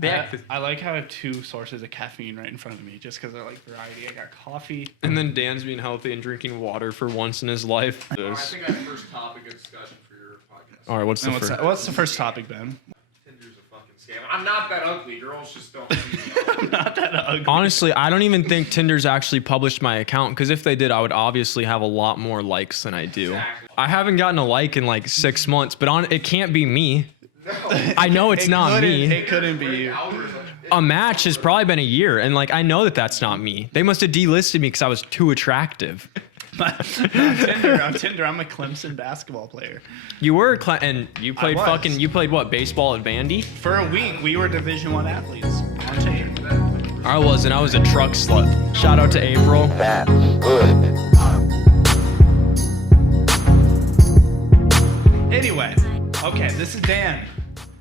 I like how I have 2 sources of caffeine right in front of me just because I like variety. I got coffee. And then Dan's being healthy and drinking water for once in his life. I think I have first topic of discussion for your podcast. All right, what's What's the first topic, Ben? Tinder's a fucking scam. I'm not that ugly. Girls just don't see me. I'm not that ugly. Honestly, I don't even think Tinder's actually published my account, because if they did, I would obviously have a lot more likes than I do. Exactly. I haven't gotten a like in like 6 months, but it can't be me. No. I know it's not me. It couldn't be you. A match has probably been a year, and like I know that that's not me. They must have delisted me because I was too attractive. On Tinder, I'm a Clemson basketball player. You were, and you played you played what, baseball at Vandy? For a week, we were Division I athletes on Tinder. I wasn't. I was a truck slut. Shout out to April. That's good. Anyway, okay, this is Dan.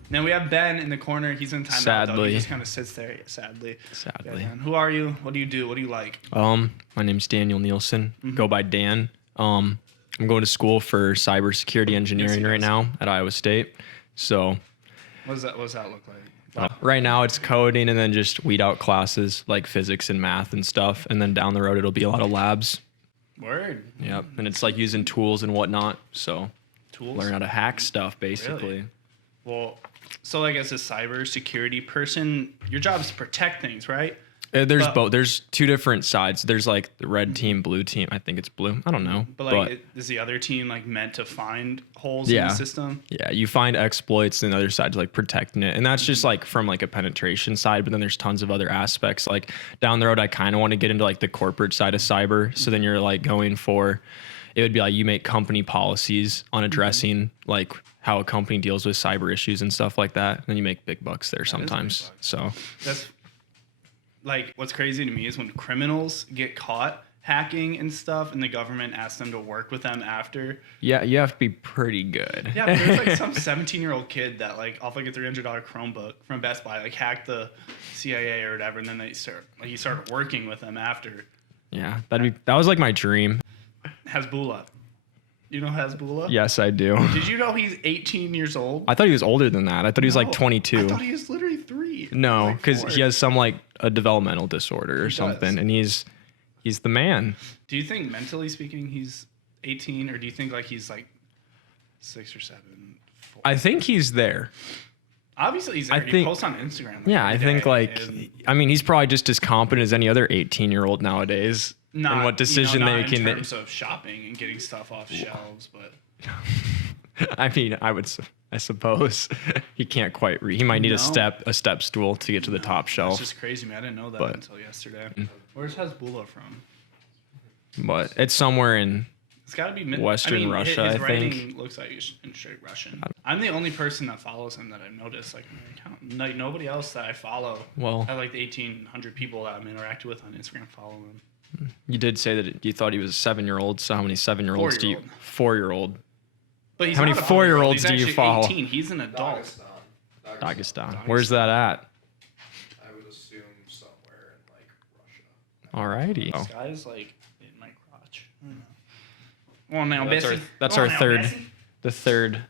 Then we have Ben in the corner. He's in timeout. Sadly. He just kind of sits there. Sadly. Sadly. Yeah, Dan. Who are you? What do you do? What do you like? My name's Daniel Nielsen. Go by Dan. I'm going to school for cybersecurity engineering right now at Iowa State. So, What does that look like? right now it's coding and then just weed out classes like physics and math and stuff. And then down the road it'll be a lot of labs. Word. Yep. And it's like using tools and whatnot. So Tools. learn how to hack stuff basically. Really? Well, so like as a cybersecurity person, your job is to protect things, right? There's both. There's 2 different sides. There's like the red team, blue team. I think it's blue. I don't know. But like, is the other team like meant to find holes in the system? Yeah, you find exploits, and the other side's like protecting it, and that's just like from like a penetration side. But then there's tons of other aspects. Like down the road, I kind of want to get into like the corporate side of cyber. So then you're like going for, it would be like you make company policies on addressing like how a company deals with cyber issues and stuff like that. And then you make big bucks there sometimes. So That's like what's crazy to me is when criminals get caught hacking and stuff, and the government asks them to work with them after. yeah, you have to be pretty good. Yeah, but there's like some 17-year-old kid that like off like a $300 Chromebook from Best Buy like hacked the CIA or whatever, and then he started working with them after. Yeah, that was like my dream. Hezbollah. You know Hezbollah? Yes, I do. Did you know he's 18 years old? I thought he was older than that. I thought he was like No, 22. I thought he was literally 3. No, Like because 4. he has some like a developmental disorder or He something, does. and he's the man. Do you think mentally speaking he's 18, or do you think like he's like 6 or 7? 4? I think he's there. Obviously he's there. He posts on Instagram. Like, Yeah, I every think day, like, and- I mean, he's probably just as competent as any other 18-year-old nowadays. not, and what decision not making. in terms of shopping and getting stuff off shelves, but I mean, I suppose he can't quite read. He might need No. a step stool to get to the top it's shelf. just crazy, man. I didn't know that But- until yesterday. Where's Hezbollah from? But it's somewhere in. It's got to be Western Russia, His I writing think. looks like he's in straight Russian. I'm the only person that follows him that I've noticed. Like, on my account. Like nobody else that I follow. Well, I like the 1,800 people that I'm interacting with on Instagram follow him. you did say that you thought he was a 7-year-old. So how many 7-year-olds do you? 4-year-old. 4-year-old. But he's How many not a 4-year-olds He's do you actually follow? 18. He's an adult. Dagestan. Where's that at? I would assume somewhere in like Russia. Alrighty. Oh. Skye's like in my crotch. Well, now, That's Bessie. that's Come our on now, third, Bessie. the third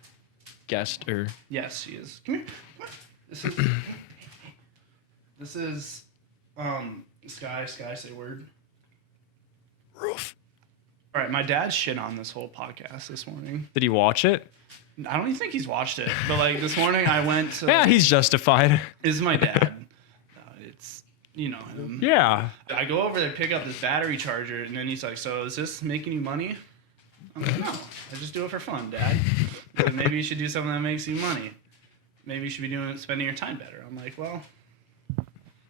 guest or Yes, she is. Come here. Come on. This is Skye. Skye, say word. roof. All right, my dad shit on this whole podcast this morning. Did he watch it? I don't even think he's watched it, but like this morning I went to. Yeah, he's justified. This is my dad. It's you know him. Yeah. I go over there, pick up this battery charger, and then he's like, "So is this making you money?" I'm like, "No, I just do it for fun, Dad. But maybe you should do something that makes you money. Maybe you should be spending your time better." I'm like, "Well,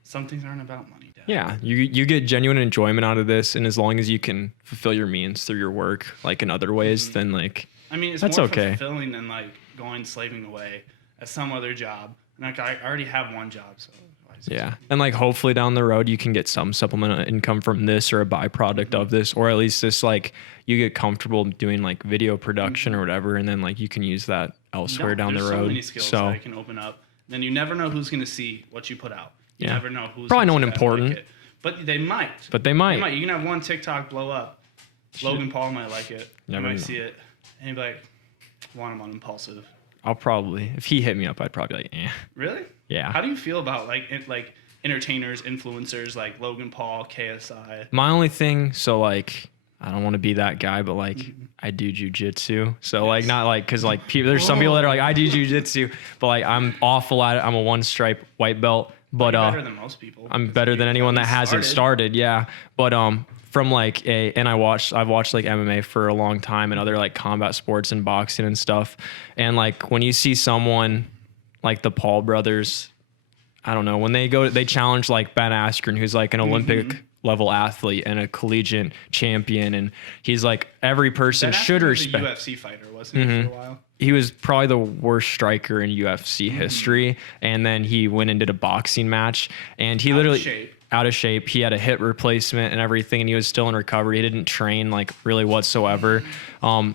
some things aren't about money, Dad." Yeah, you get genuine enjoyment out of this, and as long as you can fulfill your means through your work, like in other ways, then like I mean, it's that's more okay. fulfilling than like going slaving away at some other job. And like I already have one job, so why is it Yeah, and like hopefully down the road you can get some supplemental income from this or a byproduct of this, or at least this like you get comfortable doing like video production or whatever, and then like you can use that elsewhere down the there's road. So many skills that I can open up. Then you never know who's going to see what you put out. You Yeah. never know who's Probably gonna no one see that important. Like it. But they might. But they might. You can have one TikTok blow up. Logan Paul might like it. Never You might know. see it, and he'd be like, "Want him on impulsive." I'll probably, if he hit me up, I'd probably be like, eh. Really? Yeah. How do you feel about like entertainers, influencers like Logan Paul, KSI? My only thing, so like, I don't want to be that guy, but like, I do jujitsu. So like, not like, cause like there's some people that are like, I do jujitsu, but like, I'm awful at it. I'm a 1 stripe white belt, but You're better than most people. I'm better than anyone that hasn't started. Yeah. But, from like and I've watched like MMA for a long time and other like combat sports and boxing and stuff. And like, when you see someone like the Paul brothers, I don't know, when they challenge like Ben Askren, who's like an Olympic level athlete and a collegiate champion, and he's like, every person should respect. Was a UFC fighter, wasn't he, for a while? He was probably the worst striker in UFC history, and then he went and did a boxing match, and he out of shape. He had a hip replacement and everything, and he was still in recovery. He didn't train like really whatsoever.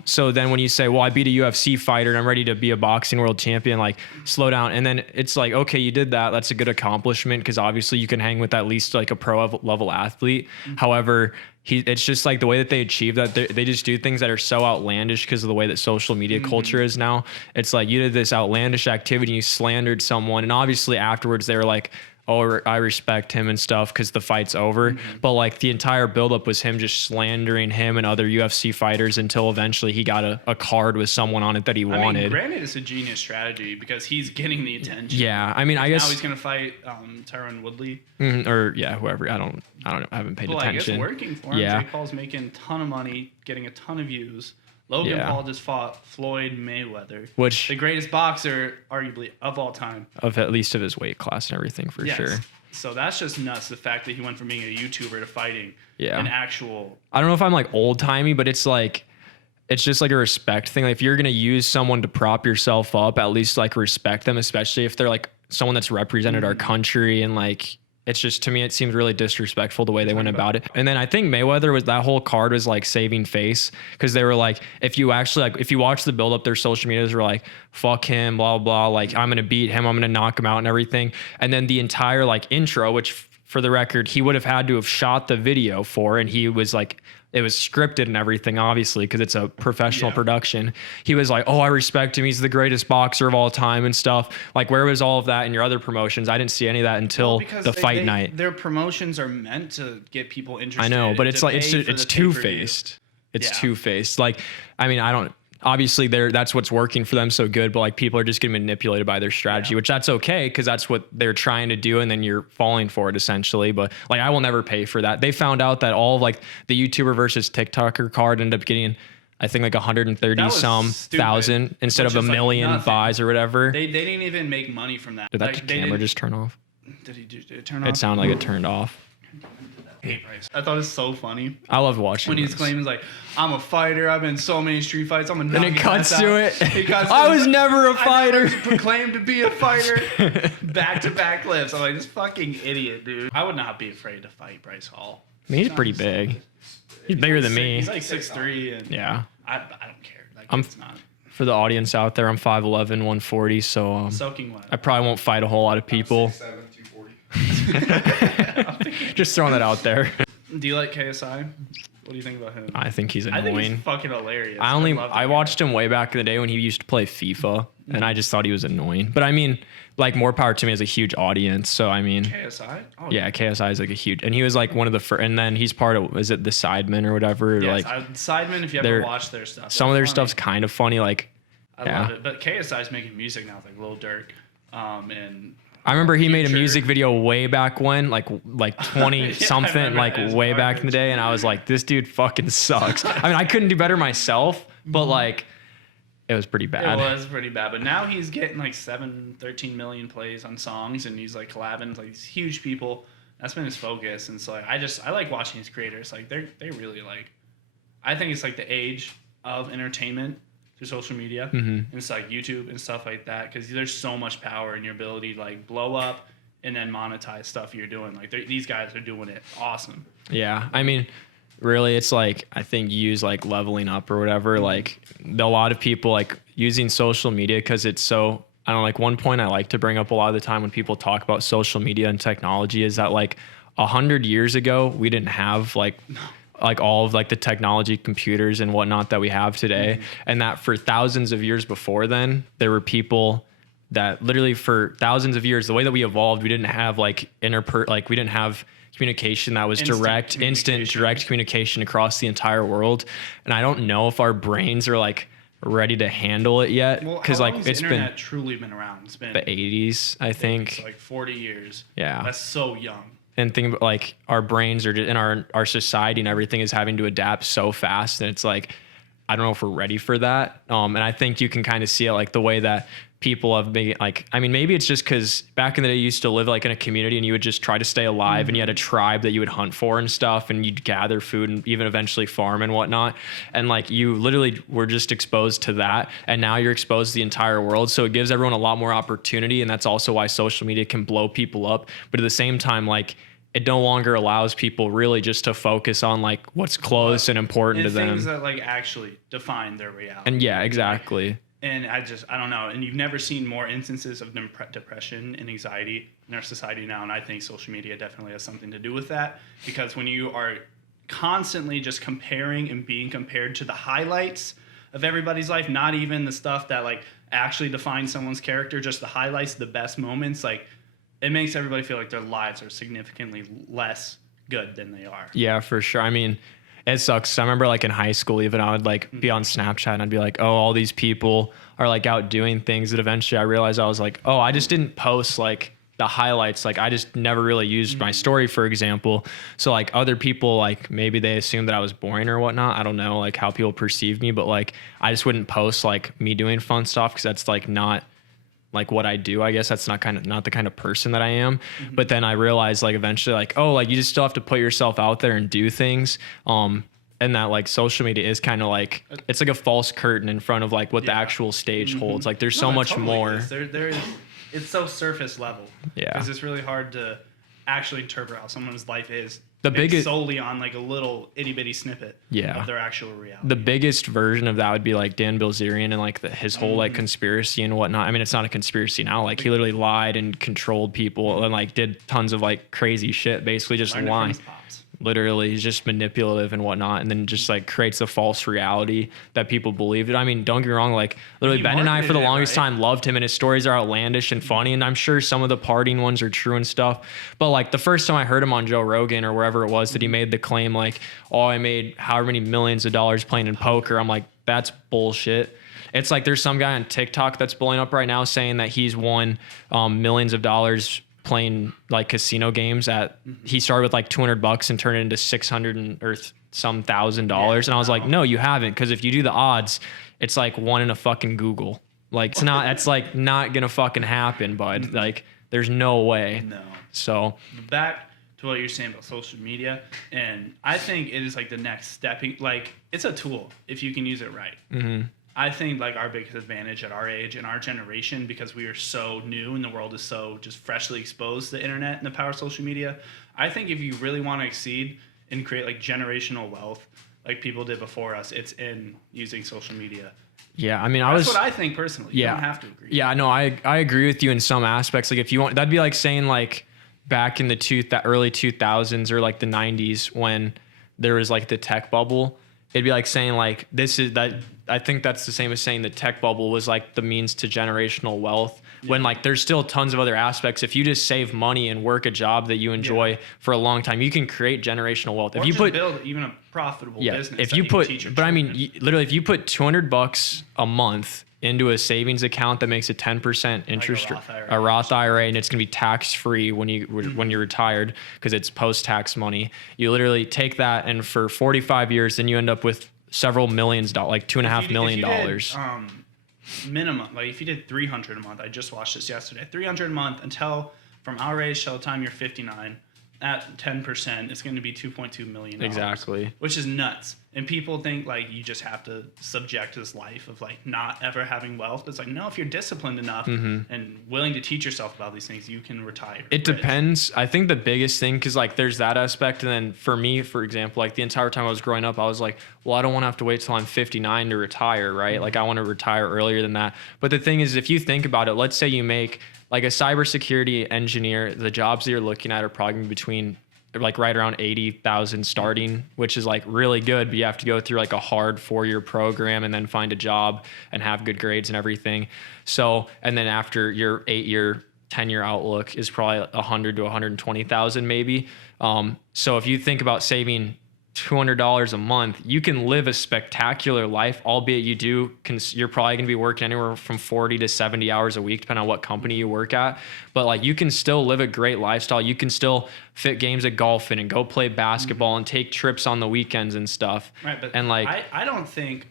So then when you say, well, I beat a UFC fighter and I'm ready to be a boxing world champion, like, slow down. And then it's like, okay, you did that. That's a good accomplishment, because obviously you can hang with at least like a pro level athlete. However, it's just like the way that they achieve that. They just do things that are so outlandish because of the way that social media culture is now. It's like, you did this outlandish activity, you slandered someone, and obviously afterwards they were like, oh, I respect him and stuff because the fight's over. But like, the entire buildup was him just slandering him and other UFC fighters until eventually he got a card with someone on it that he wanted. I mean, granted, it's a genius strategy because he's getting the attention. Yeah, I mean, I guess now he's gonna fight Tyron Woodley. Or yeah, whoever. I don't know. I haven't paid attention. Like, it's working for him. Yeah. Jake Paul's making a ton of money, getting a ton of views. Logan Paul just fought Floyd Mayweather, which the greatest boxer, arguably, of all time. Of at least of his weight class and everything, for sure. So that's just nuts. The fact that he went from being a YouTuber to fighting an actual. I don't know if I'm like old timey, but it's like, it's just like a respect thing. Like, if you're gonna use someone to prop yourself up, at least like respect them, especially if they're like someone that's represented our country. And like, it's just, to me, it seems really disrespectful the way they went about it. And then I think Mayweather that whole card was like saving face, because they were like, if you watch the build up, their social medias were like, fuck him, blah, blah, like, I'm going to beat him, I'm going to knock him out and everything. And then the entire like intro, which for the record, he would have had to have shot the video for, and he was like, it was scripted and everything, obviously, because it's a professional production. He was like, oh, I respect him. He's the greatest boxer of all time and stuff. Like, where was all of that in your other promotions? I didn't see any of that until the fight night. Their promotions are meant to get people interested. I know, but it's like, it's two-faced. It's two-faced. Like, I mean, obviously that's what's working for them so good, but like, people are just getting manipulated by their strategy, which that's okay, because that's what they're trying to do, and then you're falling for it essentially. But like, I will never pay for that. They found out that all of like the YouTuber versus TikToker card ended up getting, I think, like 130 some thousand instead of a million buys or whatever. They didn't even make money from that. Did that camera just turn off? Did it turn off? It sounded like it turned off. I thought it was so funny. I love watching when he's claiming like, I'm a fighter. I've been in so many street fights. I'm a. And it cuts to it. I was never a fighter. I never proclaimed to be a fighter. Back-to-back clips. I'm like, this fucking idiot, dude. I would not be afraid to fight Bryce Hall. I mean, he's pretty big. He's bigger than me. He's like 6'3", and yeah. I don't care. Like, it's not. For the audience out there, I'm 5'11", 140, so soaking wet. I probably won't fight a whole lot of people. 6'7", 240. Just throwing that out there. Do you like KSI? What do you think about him? I think he's annoying. I think he's fucking hilarious. I watched him way back in the day when he used to play FIFA, and I just thought he was annoying. But I mean, like, more power to me as a huge audience. So I mean, KSI? Oh, yeah, KSI is like a huge, and he was like one of the first. And then he's part of, is it the Sidemen or whatever? Yes, like Sidemen. If you ever watch their stuff, some of their stuff's kind of funny. Like, I love it. But KSI's making music now with like Lil Durk, and. I remember he made a music video way back when, like 20 something, like way back in the day, and I was like, this dude fucking sucks. I mean, I couldn't do better myself, but like, it was pretty bad. It was pretty bad, but now he's getting like 13 million plays on songs, and he's like collabing with like these huge people. That's been his focus, and so like, I like watching his creators. Like they really like. I think it's like the age of entertainment through social media, and it's like YouTube and stuff like that, because there's so much power in your ability to like blow up and then monetize stuff you're doing. Like these guys are doing it awesome. Yeah, I mean, really, it's like, I think you use like leveling up or whatever. Like a lot of people like using social media because it's so. I don't know, like one point I like to bring up a lot of the time when people talk about social media and technology is that like 100 years ago we didn't have like like all of like the technology, computers and whatnot that we have today. And that for thousands of years before then, there were people that literally for thousands of years, the way that we evolved, we didn't have like we didn't have communication that was instant direct communication across the entire world. And I don't know if our brains are like ready to handle it yet, because like it's been truly been around. It's been the 80s, I think. It's like 40 years. Yeah, that's so young. And think about like our brains are in our society and everything is having to adapt so fast, and it's like I don't know if we're ready for that. And I think you can kind of see it like the way that people have been like, I mean, maybe it's just because back in the day you used to live like in a community and you would just try to stay alive, and you had a tribe that you would hunt for and stuff, and you'd gather food and even eventually farm and whatnot. And like you literally were just exposed to that, and now you're exposed to the entire world. So it gives everyone a lot more opportunity, and that's also why social media can blow people up. But at the same time, like it no longer allows people really just to focus on like what's close and important to them. Things that like actually define their reality. And yeah, exactly. And I don't know. And you've never seen more instances of depression and anxiety in our society now. And I think social media definitely has something to do with that, because when you are constantly just comparing and being compared to the highlights of everybody's life, not even the stuff that like actually defines someone's character, just the highlights, the best moments, like it makes everybody feel like their lives are significantly less good than they are. Yeah, for sure. I mean, it sucks. I remember like in high school, even I would like be on Snapchat and I'd be like, oh, all these people are like out doing things, that eventually I realized I was like, oh, I just didn't post like the highlights. Like I just never really used my story, for example. So like other people, like maybe they assumed that I was boring or whatnot. I don't know like how people perceive me, but like I just wouldn't post like me doing fun stuff, because that's like not like what I do. I guess that's not the kind of person that I am. But then I realized like eventually like, oh, like you just still have to put yourself out there and do things. And that like social media is kind of like, it's like a false curtain in front of like what the actual stage holds. Like there's so much more. There is, it's so surface level. Yeah. Because it's really hard to actually interpret how someone's life is. The biggest solely on like a little itty bitty snippet of their actual reality. The biggest version of that would be like Dan Bilzerian and like his whole like conspiracy and whatnot. I mean, it's not a conspiracy now. Like he literally lied and controlled people and like did tons of like crazy shit, basically just lying. Literally, he's just manipulative and whatnot, and then just like creates a false reality that people believe it. I mean, don't get me wrong, like literally Ben and I for the longest time loved him, and his stories are outlandish and funny, and I'm sure some of the partying ones are true and stuff. But like the first time I heard him on Joe Rogan or wherever it was that he made the claim like, oh, I made however many millions of dollars playing in poker, I'm like, that's bullshit. It's like there's some guy on TikTok that's blowing up right now saying that he's won millions of dollars playing like casino games he started with like $200 and turned it into 600 or some $1,000. And I was like, no, you haven't. Cause if you do the odds, it's like one in a fucking Google. Like it's like not gonna fucking happen, bud. Like there's no way. No. So back to what you're saying about social media. And I think it is like the next stepping, like it's a tool if you can use it right. I think like our biggest advantage at our age and our generation, because we are so new and the world is so just freshly exposed to the internet and the power of social media. I think if you really want to exceed and create like generational wealth, like people did before us, it's in using social media. Yeah, I mean, that's what I think personally. You don't have to agree. Yeah, no, I agree with you in some aspects. Like if you want, that'd be like saying like back in the early 2000s or like the 90s when there was like the tech bubble. It'd be like saying like I think that's the same as saying the tech bubble was like the means to generational wealth, when like there's still tons of other aspects. If you just save money and work a job that you enjoy for a long time, you can create generational wealth. Or if you build even a profitable business. If you put, but I mean, literally, if you put $200 a month into a savings account that makes a 10% interest, like a Roth IRA, and it's going to be tax free when you're retired because it's post tax money. You literally take that, and for 45 years, then you end up with several millions, like $2.5 million. Minimum, like if you did $300 a month, I just watched this yesterday. $300 a month until from our age till the time you're 59. At 10%, it's going to be $2.2 million. Exactly. Which is nuts. And people think like you just have to subject this life of like not ever having wealth. It's like, no, if you're disciplined enough and willing to teach yourself about these things, you can retire. It depends. I think the biggest thing, because like there's that aspect. And then for me, for example, like the entire time I was growing up, I was like, well, I don't want to have to wait till I'm 59 to retire, right? Like I want to retire earlier than that. But the thing is, if you think about it, let's say you make like a cybersecurity engineer, the jobs that you're looking at are probably between like right around 80,000 starting, which is like really good, but you have to go through like a hard 4-year program and then find a job and have good grades and everything. So, and then after your 8-year, 10-year outlook is probably 100 to 120,000 maybe. So if you think about saving $200 a month, you can live a spectacular life, albeit you're probably going to be working anywhere from 40 to 70 hours a week, depending on what company you work at. But like, you can still live a great lifestyle. You can still fit games at golf in and go play basketball and take trips on the weekends and stuff. Right. But and like, I don't think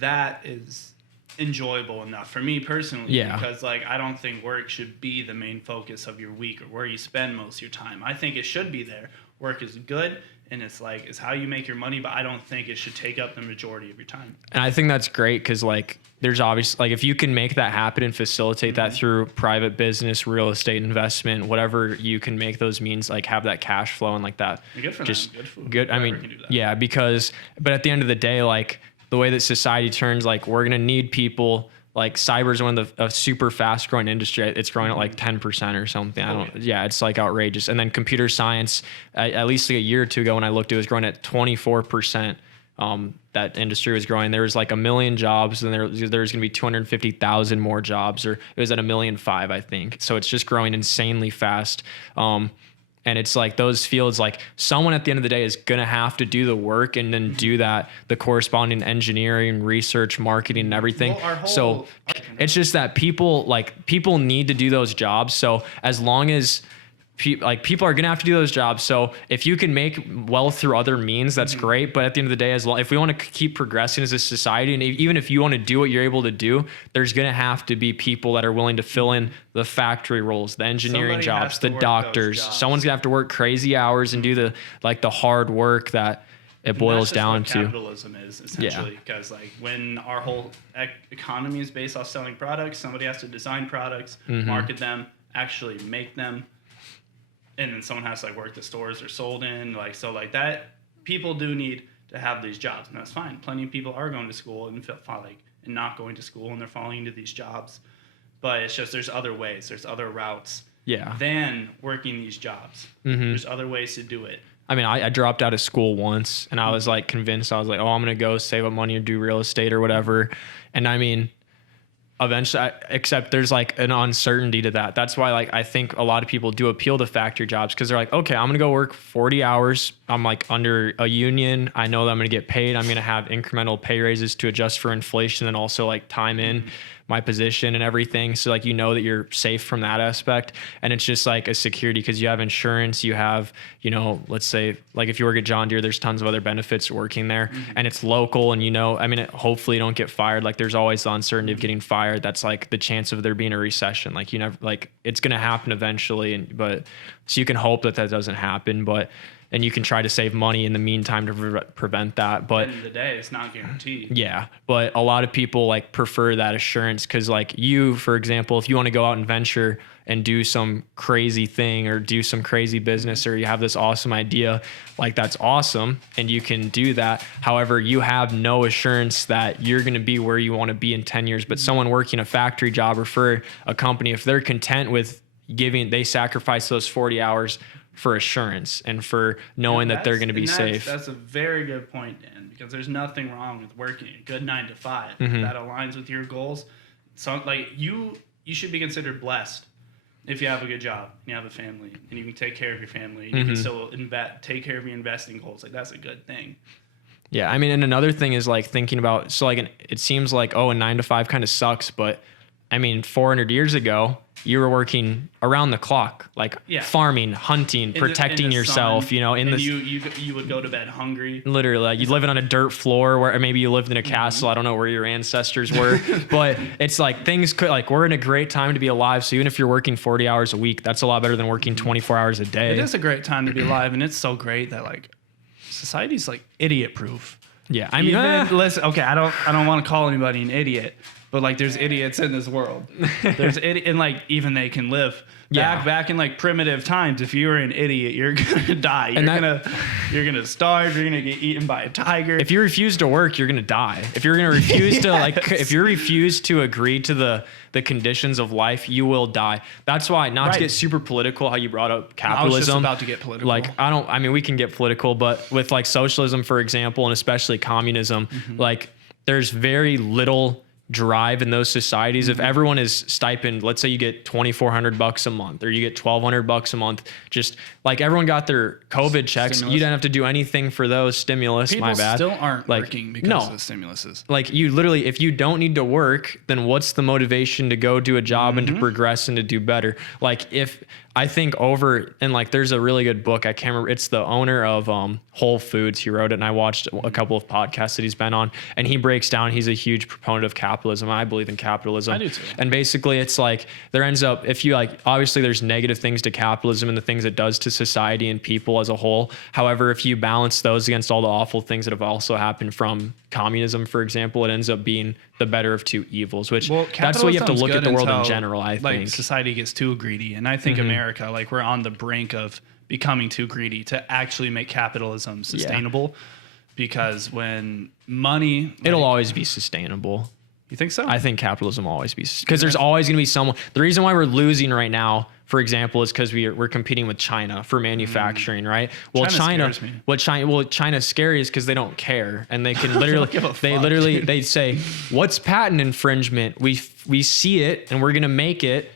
that is enjoyable enough for me personally. Yeah. Because like, I don't think work should be the main focus of your week or where you spend most of your time. I think it should be there. Work is good. And it's how you make your money, but I don't think it should take up the majority of your time. And I think that's great because like there's obviously like if you can make that happen and facilitate that through private business, real estate investment, whatever you can make those means, like have that cash flow and like that. Good for just them. Good for good. I mean, can do that. yeah, but at the end of the day, like the way that society turns, like we're gonna need people. Like cyber is one of a super fast growing industry. It's growing at like 10% or something. Yeah, it's like outrageous. And then computer science, at least like a year or two ago when I looked, it was growing at 24%. That industry was growing. There was like 1 million jobs, and there's going to be 250,000 more jobs, or it was at 1.5 million, I think. So it's just growing insanely fast. And it's like those fields, like someone at the end of the day is going to have to do the work and then do that, the corresponding engineering, research, marketing, and everything. So it's just that people need to do those jobs. So as long as people are going to have to do those jobs. So if you can make wealth through other means, that's great. But at the end of the day, if we want to keep progressing as a society, and even if you want to do what you're able to do, there's going to have to be people that are willing to fill in the factory roles, the engineering jobs, the doctors. Someone's going to have to work crazy hours and do the hard work that it boils down to. Capitalism is essentially, because like when our whole economy is based off selling products, somebody has to design products, market them, actually make them. And then someone has to like work the stores they're sold in, so that people do need to have these jobs, and that's fine. Plenty of people are going to school and not going to school, and they're falling into these jobs. But it's just there's other ways, there's other routes, than working these jobs. There's other ways to do it. I mean, I dropped out of school once, and I was like convinced. I was like, oh, I'm gonna go save up money or do real estate or whatever. And I mean, eventually, except there's like an uncertainty to that. That's why like I think a lot of people do appeal to factory jobs, because they're like, okay, I'm gonna go work 40 hours. I'm like under a union. I know that I'm gonna get paid. I'm gonna have incremental pay raises to adjust for inflation, and also like time in my position and everything. So like, that you're safe from that aspect. And it's just like a security, because you have insurance, you have, let's say like if you work at John Deere, there's tons of other benefits working there, and it's local, and hopefully you don't get fired. Like there's always the uncertainty of getting fired. That's like the chance of there being a recession. Like it's going to happen eventually. But so you can hope that doesn't happen, and you can try to save money in the meantime to prevent that. But at the end of the day, it's not guaranteed. Yeah. But a lot of people like prefer that assurance, because like you, for example, if you want to go out and venture and do some crazy thing or do some crazy business, or you have this awesome idea, like that's awesome, and you can do that. However, you have no assurance that you're going to be where you want to be in 10 years. But someone working a factory job or for a company, if they're content with they sacrifice those 40 hours for assurance and for knowing that they're going to be safe. That's a very good point, Dan, because there's nothing wrong with working a good 9 to 5 that aligns with your goals. So like you should be considered blessed if you have a good job, and you have a family, and you can take care of your family, and you can still take care of your investing goals. Like that's a good thing. Yeah, I mean, and another thing is like thinking about, so like it seems like, a 9 to 5 kind of sucks, but I mean, 400 years ago, you were working around the clock, like farming, hunting, protecting yourself, you would go to bed hungry. Literally, like, you living on a dirt floor, where maybe you lived in a castle. I don't know where your ancestors were, but it's like we're in a great time to be alive. So even if you're working 40 hours a week, that's a lot better than working 24 hours a day. It is a great time to be alive, and it's so great that like society's like idiot proof. Yeah, I mean, listen, okay, I don't want to call anybody an idiot, but like there's idiots in this world. And like even they can live. Back in like primitive times, if you were an idiot, you're gonna die. You're gonna starve. You're gonna get eaten by a tiger. If you refuse to work, you're gonna die. If you're gonna refuse to if you refuse to agree to the conditions of life, you will die. That's why, not to get super political, how you brought up capitalism. I was just about to get political. Like I mean we can get political, but with like socialism, for example, and especially communism, like there's very little drive in those societies. If everyone is stipend, let's say you get $2,400 a month or you get $1,200 a month, just like everyone got their COVID checks, you didn't have to do anything for those stimulus. People my bad. Still aren't like, working because of the stimuluses. Like you literally, if you don't need to work, then what's the motivation to go do a job and to progress and to do better? Like if I think and like there's a really good book, I can't remember, it's the owner of Whole Foods, he wrote it, and I watched a couple of podcasts that he's been on, and he breaks down, he's a huge proponent of capitalism. I believe in capitalism. I do too. And basically it's like there ends up, if you like, obviously there's negative things to capitalism and the things it does to society and people as a whole. However, if you balance those against all the awful things that have also happened from communism, for example, it ends up being the better of two evils, which that's what you have to look at the world in general, I think. Like society gets too greedy. And I think America, like we're on the brink of becoming too greedy to actually make capitalism sustainable. Because when money... It'll always be sustainable. You think so? I think capitalism will always be, because there's always going to be someone. The reason why we're losing right now, for example, is because we're competing with China for manufacturing, right? Well, China's scary is because they don't care, and they can literally they say, what's patent infringement? We see it and we're going to make it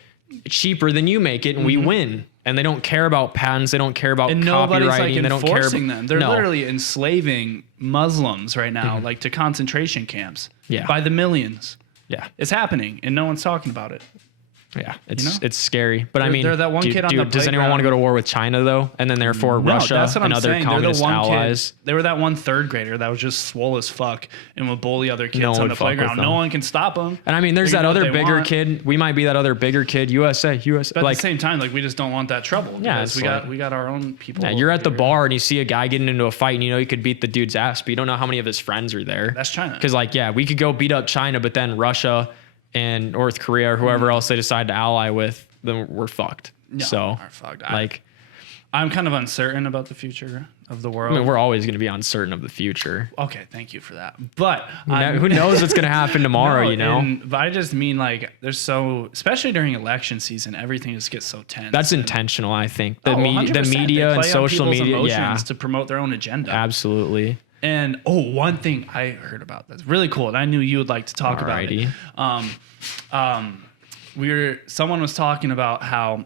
cheaper than you make it, and we win. And they don't care about patents. They don't care about copywriting. Nobody's like they don't care enforcing them. They're literally enslaving Muslims right now, like to concentration camps. Yeah. By the millions. Yeah. It's happening, and no one's talking about it. Yeah, it's scary. But I mean, they're that one kid on the does anyone want to go to war with China though? And then therefore Russia and other communist allies? They were that one third grader that was just swole as fuck and would bully other kids on the playground. No one can stop them. And I mean, there's that other bigger kid. We might be that other bigger kid. USA. But at the same time, like we just don't want that trouble. Yeah, we got our own people. Yeah, you're at the bar and you see a guy getting into a fight, and you know he could beat the dude's ass, but you don't know how many of his friends are there. That's China. Because we could go beat up China, but then Russia and North Korea or whoever else they decide to ally with, then we're fucked. No, so we're fucked. I'm kind of uncertain about the future of the world. I mean, we're always going to be uncertain of the future. Okay, thank you for that. But who knows what's going to happen tomorrow, you know? But I just mean like especially during election season, everything just gets so tense. That's intentional, I think. The 100%. media and social media, to promote their own agenda. Absolutely. And one thing I heard about that's really cool, and I knew you would like to talk about it. Someone was talking about how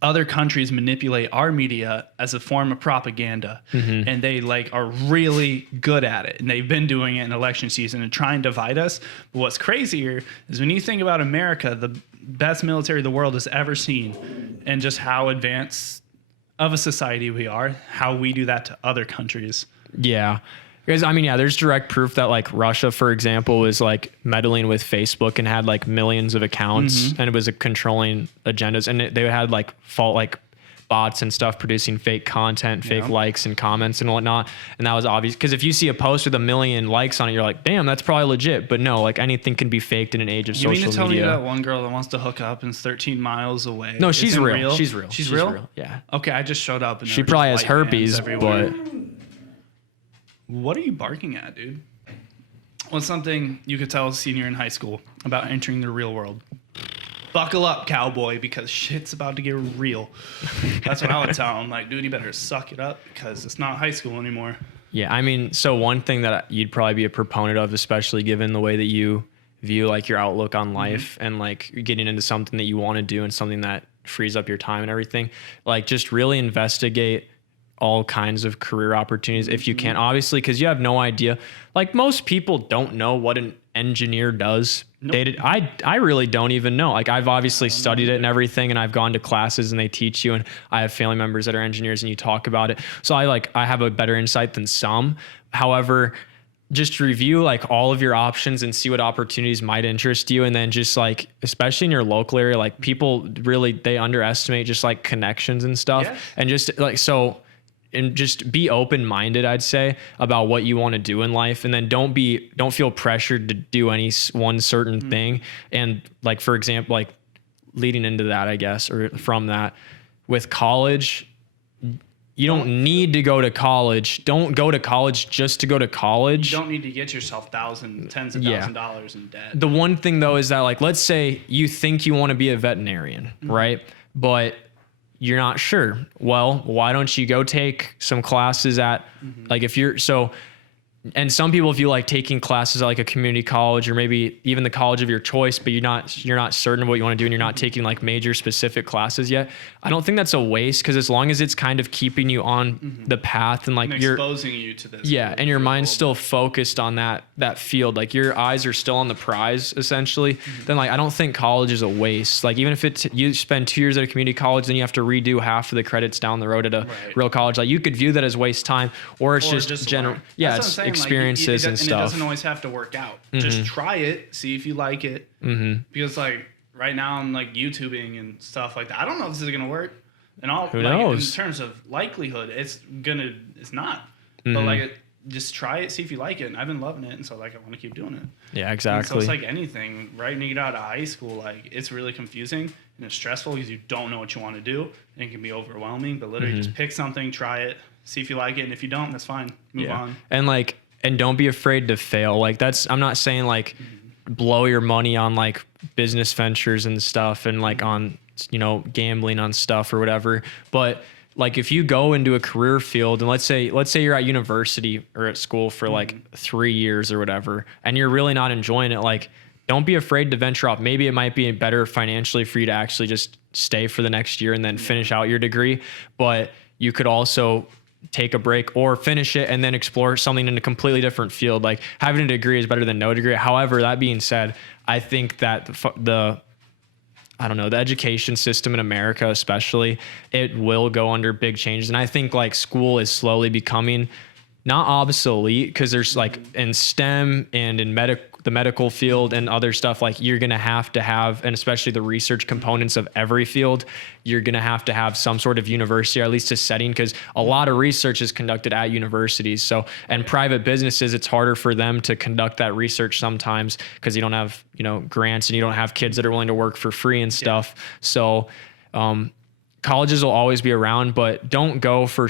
other countries manipulate our media as a form of propaganda, and they are really good at it, and they've been doing it in election season and try and divide us. But what's crazier is when you think about America, the best military the world has ever seen, and just how advanced of a society we are, how we do that to other countries. Yeah. Because I mean, there's direct proof that like Russia, for example, was like meddling with Facebook and had like millions of accounts, and it was controlling agendas, and they had like bots and stuff producing fake content, fake likes and comments and whatnot. And that was obvious because if you see a post with 1 million likes on it, you're like, damn, that's probably legit. But no, like anything can be faked in an age of social media. You mean to tell me that one girl that wants to hook up and is 13 miles away? No, she's real. She's real. She's real? Yeah. Okay, I just showed up and she probably has herpes, but... What are you barking at, dude? What's something you could tell a senior in high school about entering the real world? Buckle up, cowboy, because shit's about to get real. That's what I would tell him. Like, dude, you better suck it up because it's not high school anymore. Yeah, I mean, so one thing that you'd probably be a proponent of, especially given the way that you view like your outlook on life and like getting into something that you want to do and something that frees up your time and everything, like just really investigate all kinds of career opportunities if you can, obviously, because you have no idea. Like most people don't know what an engineer does. Nope. I really don't even know. Like I've obviously studied it and everything, and I've gone to classes and they teach you, and I have family members that are engineers and you talk about it. So I have a better insight than some. However, just review like all of your options and see what opportunities might interest you. And then just like, especially in your local area, like people really, they underestimate just like connections and stuff. Yeah. And just like, so and just be open-minded, I'd say, about what you want to do in life. And then don't feel pressured to do any one certain thing. And like, for example, like leading into that, I guess, or from that, with college, you don't need to go to college. Don't go to college just to go to college. You don't need to get yourself tens of thousands of dollars in debt. The one thing though is that, like, let's say you think you want to be a veterinarian, right? But you're not sure. Well, why don't you go take some classes at like, if you're and some people, if you like taking classes at like a community college or maybe even the college of your choice, but you're not certain of what you want to do and you're not taking like major specific classes yet, I don't think that's a waste, because as long as it's kind of keeping you on the path and like and you're exposing you to this. and your mind's still focused on that field, like your eyes are still on the prize essentially, then like I don't think college is a waste. Like even if you spend 2 years at a community college, then you have to redo half of the credits down the road at a real college. Like you could view that as waste time, or it's just general. Yeah, it's experiences and stuff. And it doesn't always have to work out. Just try it, see if you like it. Because like right now I'm like YouTubing and stuff like that. I don't know if this is gonna work. And Who knows? In terms of likelihood, it's not. But like just try it, see if you like it. And I've been loving it, and so like I want to keep doing it. Yeah, exactly. And so it's like anything, right? When you get out of high school, like it's really confusing and it's stressful because you don't know what you want to do, and it can be overwhelming. But literally, just pick something, try it, see if you like it, and if you don't, that's fine. Move on. And don't be afraid to fail. Like I'm not saying like blow your money on like business ventures and stuff and like on, gambling on stuff or whatever. But like if you go into a career field and let's say you're at university or at school for like 3 years or whatever, and you're really not enjoying it, like don't be afraid to venture off. Maybe it might be better financially for you to actually just stay for the next year and then finish out your degree. But you could also take a break or finish it and then explore something in a completely different field. Like having a degree is better than no degree. However, that being said, I think that the education system in America, especially, it will go under big changes. And I think like school is slowly becoming not obsolete, because there's like in STEM and in the medical field and other stuff, like you're going to have, and especially the research components of every field, you're going to have some sort of university, or at least a setting, because a lot of research is conducted at universities. So, and private businesses, it's harder for them to conduct that research sometimes because you don't have, grants, and you don't have kids that are willing to work for free and stuff. So, colleges will always be around, but don't go for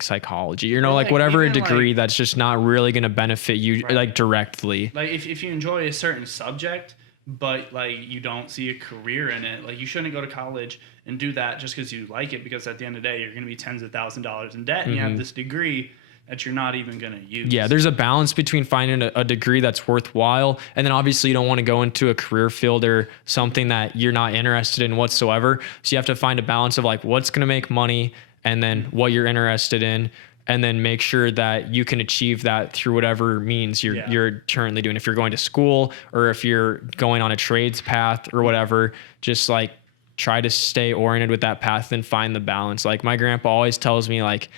psychology, like whatever a degree that's just not really going to benefit you like directly. Like if you enjoy a certain subject, but like you don't see a career in it, like you shouldn't go to college and do that just because you like it, because at the end of the day, you're going to be tens of thousands of dollars in debt and you have this degree that you're not even going to use. Yeah, there's a balance between finding a degree that's worthwhile, and then obviously you don't want to go into a career field or something that you're not interested in whatsoever. So you have to find a balance of like what's going to make money and then what you're interested in, and then make sure that you can achieve that through whatever means you're currently doing. If you're going to school or if you're going on a trades path or whatever, just like try to stay oriented with that path and find the balance. Like my grandpa always tells me, like,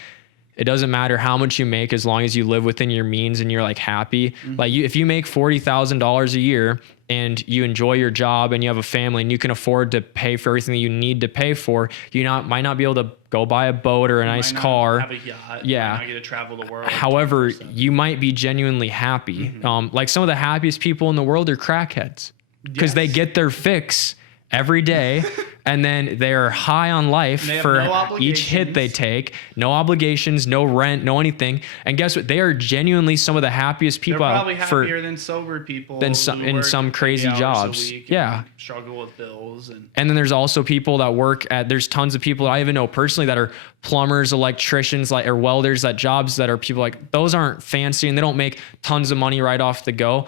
it doesn't matter how much you make as long as you live within your means and you're like happy. Like if you make $40,000 a year and you enjoy your job and you have a family and you can afford to pay for everything that you need to pay for, might not be able to go buy a boat or a nice car. Have a yacht. Yeah. Might not get to travel the world. However, you might be genuinely happy. Like some of the happiest people in the world are crackheads, because they get their fix every day. And then they're high on life for each hit they take. No obligations, no rent, no anything. And guess what? They are genuinely some of the happiest people. They're probably happier than sober people. In some crazy jobs. Yeah. Struggle with bills. And then there's also people that there's tons of people that I even know personally that are plumbers, electricians, or welders, jobs that are people like, those aren't fancy and they don't make tons of money right off the go.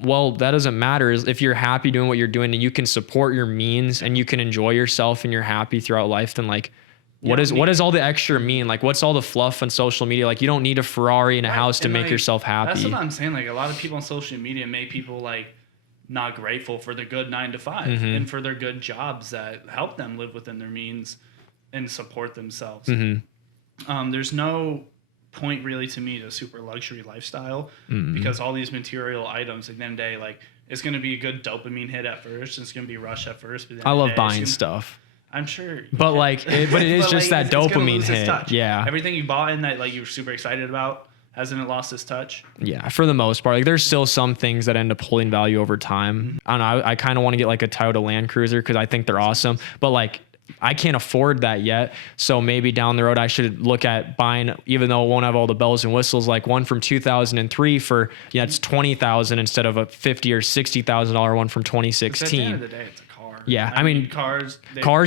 Well, that doesn't matter if you're happy doing what you're doing and you can support your means and you can enjoy yourself and you're happy throughout life, then like what does all the extra mean? Like what's all the fluff on social media? Like you don't need a Ferrari and a house to make yourself happy. That's what I'm saying. Like a lot of people on social media make people like not grateful for their good 9 to 5 and for their good jobs that help them live within their means and support themselves. There's no point really to me to super luxury lifestyle because all these material items at the end of the day, like it's going to be a good dopamine hit at first. It's going to be a rush at first. But I love buying stuff. I'm sure. But like, but it is But, just like, that it's gonna dopamine lose its hit. touch. Yeah. Everything you bought in that like you were super excited about, hasn't it lost its touch? Yeah, for the most part. Like there's still some things that end up holding value over time. I don't know. I kind of want to get like a Toyota Land Cruiser because I think they're awesome. But like I can't afford that yet. So maybe down the road I should look at buying, even though it won't have all the bells and whistles, like one from 2003 for it's 20,000 instead of a $50,000 or $60,000 one from 2016. At the end of the day, it's a car. Yeah, I mean, cars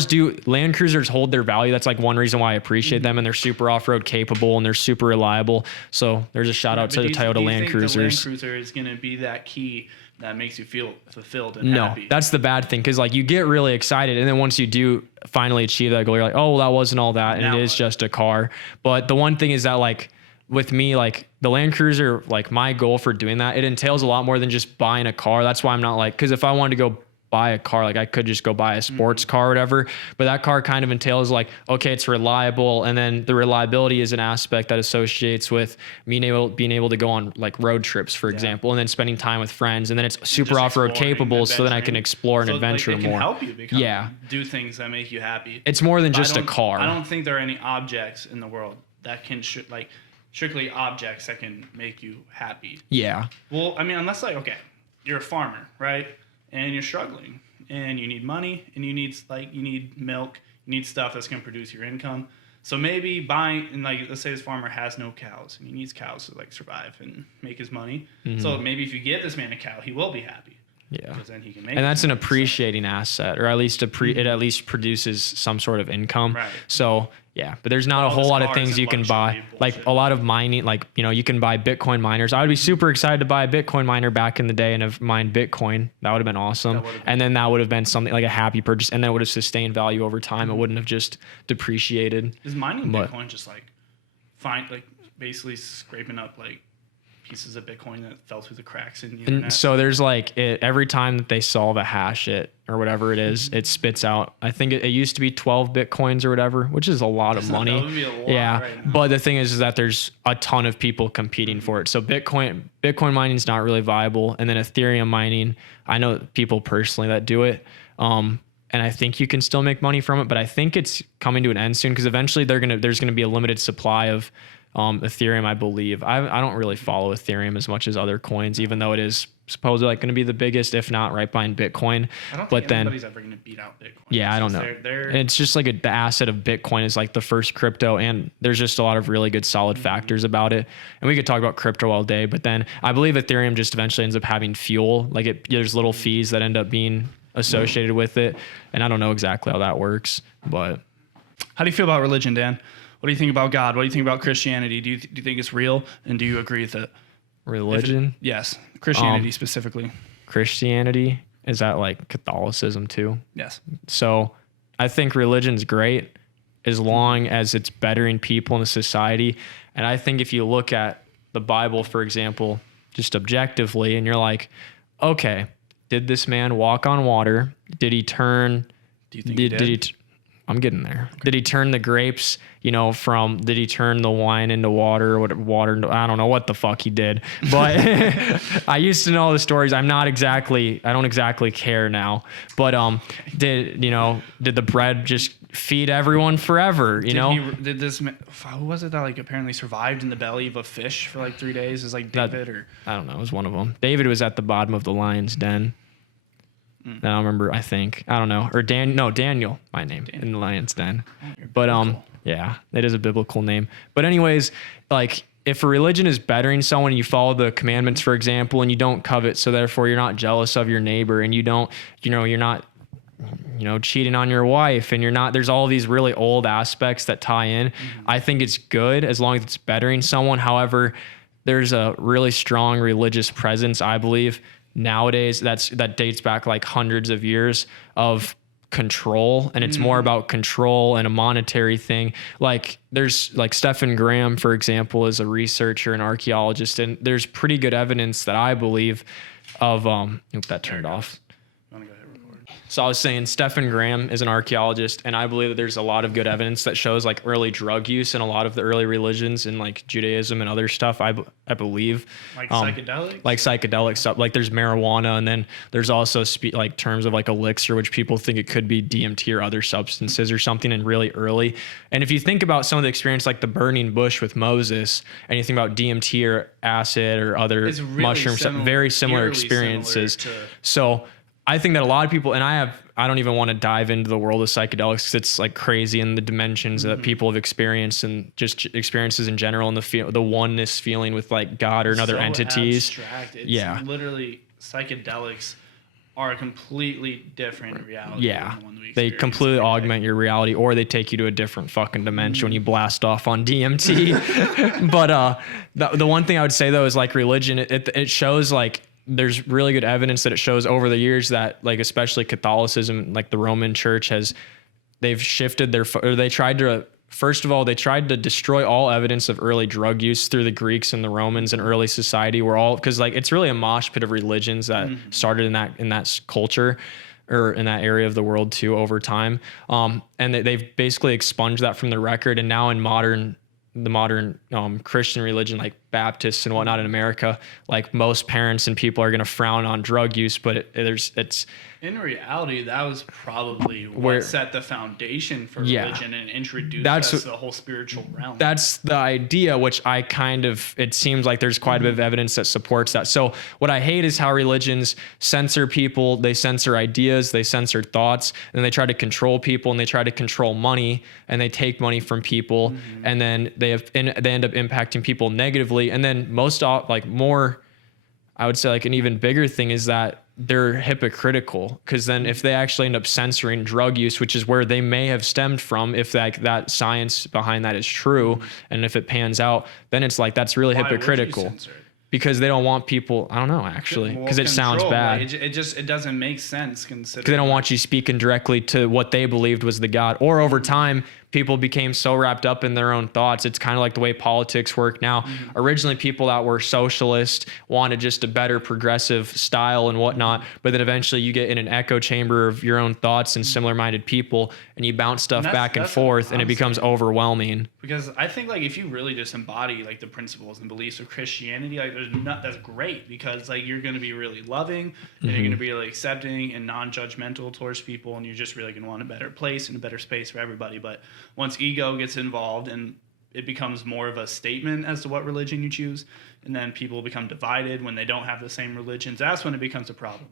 do. Land Cruisers hold their value. That's like one reason why I appreciate them, and they're super off-road capable and they're super reliable. So there's a shout out to the Toyota Land Cruisers. The Land Cruiser is going to be that key that makes you feel fulfilled and No, happy. that's the bad thing, because like you get really excited, and then once you do finally achieve that goal, you're like, oh, well, that wasn't all that, and Now it is what? just a car. But the one thing is that like with me, like the Land Cruiser, like my goal for doing that, it entails a lot more than just buying a car. That's why I'm not like, because if I wanted to go buy a car, like I could just go buy a sports car or whatever, but that car kind of entails like, okay, it's reliable, and then the reliability is an aspect that associates with being able to go on like road trips, for example, and then spending time with friends, and then it's super Just off-road exploring, capable, so then I adventuring. can explore and So, adventure like, it can more. help you become, Yeah. do things that make you happy. It's more than But just I a don't- car. I don't think there are any objects in the world that can like strictly objects that can make you happy. Yeah. Well, I mean, unless like, okay, you're a farmer, right? And you're struggling and you need money and you need milk, you need stuff that's going to produce your income. So maybe buying, and like, let's say this farmer has no cows and he needs cows to like survive and make his money. So maybe if you give this man a cow, he will be happy. Yeah. Because then he can make And that's an money. appreciating asset, or at least it at least produces some sort of income. Right. So yeah, but there's not a All whole this lot of cars things and you can luxury buy. Like bullshit. a lot of mining, like you can buy Bitcoin miners. I would be super excited to buy a Bitcoin miner back in the day and have mined Bitcoin. That would have been awesome. That would've been- And then that would have been something like a happy purchase, and then it would have sustained value over time. It wouldn't have just depreciated. Is mining But- Bitcoin just like basically scraping up like pieces of Bitcoin that fell through the cracks in the internet? And so there's like every time that they solve a hash or whatever it is, it spits out. I think it used to be 12 Bitcoins or whatever, which is a lot of money. That would be a lot Yeah. right now. But the thing is that there's a ton of people competing for it. So Bitcoin mining is not really viable. And then Ethereum mining, I know people personally that do it. And I think you can still make money from it, but I think it's coming to an end soon, because eventually there's gonna be a limited supply of Ethereum, I believe. I don't really follow Ethereum as much as other coins, even though it is supposedly like going to be the biggest, if not right behind Bitcoin. I don't but think then, anybody's ever going to beat out Bitcoin. yeah, I don't know. It's just like the asset of Bitcoin is like the first crypto, and there's just a lot of really good solid factors about it. And we could talk about crypto all day, but then I believe Ethereum just eventually ends up having fuel. Like there's little fees that end up being associated with it, and I don't know exactly how that works, but How do you feel about religion, Dan? What do you think about God? What do you think about Christianity? Do you think it's real? And do you agree with it? religion, Yes. Christianity specifically. Christianity, is that like Catholicism too? Yes. So I think religion's great as long as it's bettering people in the society. And I think if you look at the Bible, for example, just objectively, and you're like, okay, did this man walk on water? Did he turn? Do you think he did? I'm getting there. Okay. Did he turn the grapes, did he turn the wine into water, or water into, I don't know what the fuck he did. But I used to know the stories. I don't exactly care now. But did the bread just feed everyone forever, Did this who was it that like apparently survived in the belly of a fish for like 3 days? Is like David or I don't know, it was one of them. David was at the bottom of the lion's den. I don't remember, I think. I don't know. Or Daniel, my name, in the lion's den. But yeah, it is a biblical name. But anyways, like if a religion is bettering someone, you follow the commandments, for example, and you don't covet, so therefore you're not jealous of your neighbor, and you don't, you're not cheating on your wife, and there's all these really old aspects that tie in. I think it's good as long as it's bettering someone. However, there's a really strong religious presence, I believe, nowadays that dates back like hundreds of years of control, and it's more about control and a monetary thing. Like there's like Stephen Graham, for example, is a researcher and archaeologist, and there's pretty good evidence that I believe of that turned off. So I was saying Stephen Graham is an archaeologist, and I believe that there's a lot of good evidence that shows like early drug use in a lot of the early religions and like Judaism and other stuff. I believe Like psychedelics? like psychedelic stuff. Like there's marijuana, and then there's also like terms of like elixir, which people think it could be DMT or other substances or something in really early. And if you think about some of the experience, like the burning bush with Moses, and you think about DMT or acid or other It's really mushrooms, very similar eerily experiences. similar to- So I think that a lot of people, and I don't even want to dive into the world of psychedelics because it's like crazy in the dimensions that people have experienced and just experiences in general, and the oneness feeling with like God or other so entities. Abstract. It's Yeah. literally psychedelics are a completely different reality. Yeah, than the one we they experience completely every day. augment your reality, or they take you to a different fucking dimension when you blast off on DMT. But the one thing I would say though is like religion. It shows like there's really good evidence that it shows over the years that like especially Catholicism, like the Roman Church they've shifted they tried to destroy all evidence of early drug use through the Greeks and the Romans and early society because like it's really a mosh pit of religions that started in that culture or in that area of the world too over time. And they've basically expunged that from the record. And now in the modern Christian religion, like Baptists and whatnot in America, like most parents and people are going to frown on drug use, but it's In reality, that was probably what Where- set the foundation for Yeah. religion and introduced That's us to the whole spiritual realm. that's the idea, which it seems like there's quite a bit of evidence that supports that. So what I hate is how religions censor people, they censor ideas, they censor thoughts, and they try to control people, and they try to control money, and they take money from people, and then they end up impacting people negatively. And then I would say like an even bigger thing is that they're hypocritical, because then if they actually end up censoring drug use, which is where they may have stemmed from, if that science behind that is true, and if it pans out, then it's like that's really Why would you hypocritical, censor it? because they don't want people. I don't know actually, because Well, it sounds control, bad. like, it doesn't make sense considering. Because they don't want you speaking directly to what they believed was the God. Or over time, people became so wrapped up in their own thoughts. It's kind of like the way politics work now. Originally, people that were socialist wanted just a better progressive style and whatnot. But then eventually you get in an echo chamber of your own thoughts and similar-minded people, and you bounce stuff And back and that's what forth, and it I'm becomes saying. overwhelming. Because I think like if you really just embody like the principles and beliefs of Christianity, like that's great, because like you're going to be really loving and you're going to be really accepting and non-judgmental towards people, and you're just really going to want a better place and a better space for everybody. But once ego gets involved and it becomes more of a statement as to what religion you choose, and then people become divided when they don't have the same religions, that's when it becomes a problem.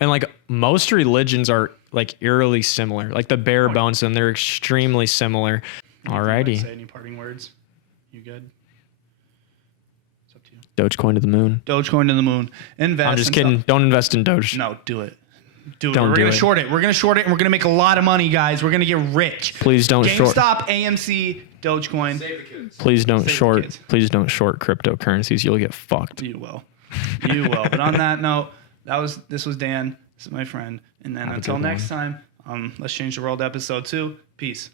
And like most religions are like eerily similar, like the bare bones, and they're extremely similar. Alrighty. Say any parting words? You good? It's up to you. Dogecoin to the moon. Dogecoin to the moon. Invest. I'm just in kidding. Don't invest in Doge. No, do it. Do it. Don't We're do gonna it. short it. We're gonna short it, and we're gonna make a lot of money, guys. We're gonna get rich. Please don't short. GameStop, AMC, Dogecoin. Save the kids. Please don't Save the short. kids. Please don't short cryptocurrencies. You'll get fucked. You will. You will. But on that note, this was Dan. This is my friend. And then Have a until good next time, let's change the world episode 2. Peace.